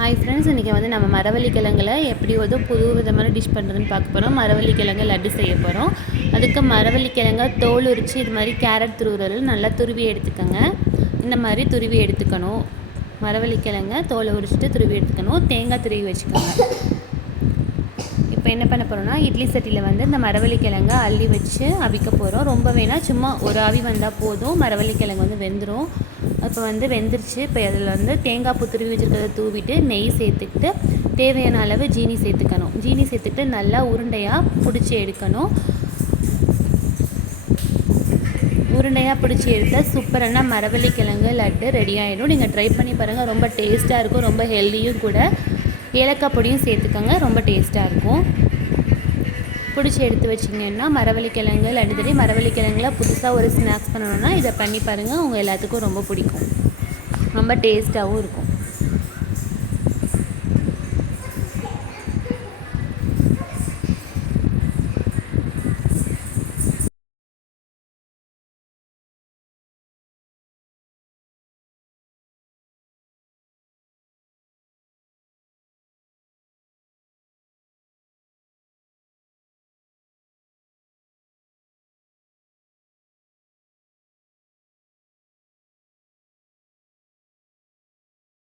Hi friends இன்றைக்கி வந்து நம்ம மரவள்ளி கிழங்குல எப்படி வந்து புது விதமான டிஷ் பண்ணுறதுன்னு பார்க்க போகிறோம் மரவள்ளி கிழங்கு லட்டு செய்ய போகிறோம் அதுக்கு மரவள்ளி கிழங்க தோல் உரித்து இது மாதிரி கேரட் துருவுறது நல்லா துருவி எடுத்துக்கோங்க. இந்த மாதிரி துருவி எடுத்துக்கணும். மரவள்ளி கிழங்க தோலை உரிச்சிட்டு துருவி எடுத்துக்கணும். தேங்காய் துருவி வச்சுக்கோங்க. இப்போ என்ன பண்ண போகிறோம்னா இட்லி சட்டியில் வந்து இந்த மரவள்ளி அள்ளி வச்சு அவிக்க போகிறோம் ரொம்ப வேணால் சும்மா ஒரு ஆவி வந்தால் போதும். மரவள்ளி கிழங்கு வந்து வெந்துடும் இப்போ வந்து வெந்துருச்சு. இப்போ அதில் வந்து தேங்காய் பூ துருவி வச்சுருக்கிறத தூவிட்டு நெய் சேர்த்துக்கிட்டு தேவையான அளவு ஜீனி சேர்த்துக்கணும். ஜீனி சேர்த்துக்கிட்டு நல்லா உருண்டையாக பிடிச்சி எடுக்கணும். உருண்டையாக பிடிச்சி எடுத்தால் சூப்பரான மரவள்ளி கிழங்கு லட்டு ரெடி ஆகிடும் நீங்கள் ட்ரை பண்ணி பாருங்கள் ரொம்ப டேஸ்ட்டாக இருக்கும். ரொம்ப ஹெல்த்தியும் கூட. ஏலக்காய் பொடியும் சேர்த்துக்கோங்க ரொம்ப டேஸ்ட்டாக இருக்கும். பிடிச்சி எடுத்து வச்சிங்கன்னா மரவள்ளி கிழங்கு லட்டு மரவள்ளி கிழங்குல புதுசாக ஒரு ஸ்நாக்ஸ் பண்ணணுன்னா இதை பண்ணி பாருங்கள் உங்கள் எல்லாத்துக்கும் ரொம்ப பிடிக்கும். ரொம்ப டேஸ்ட்டாகவும் இருக்கும்.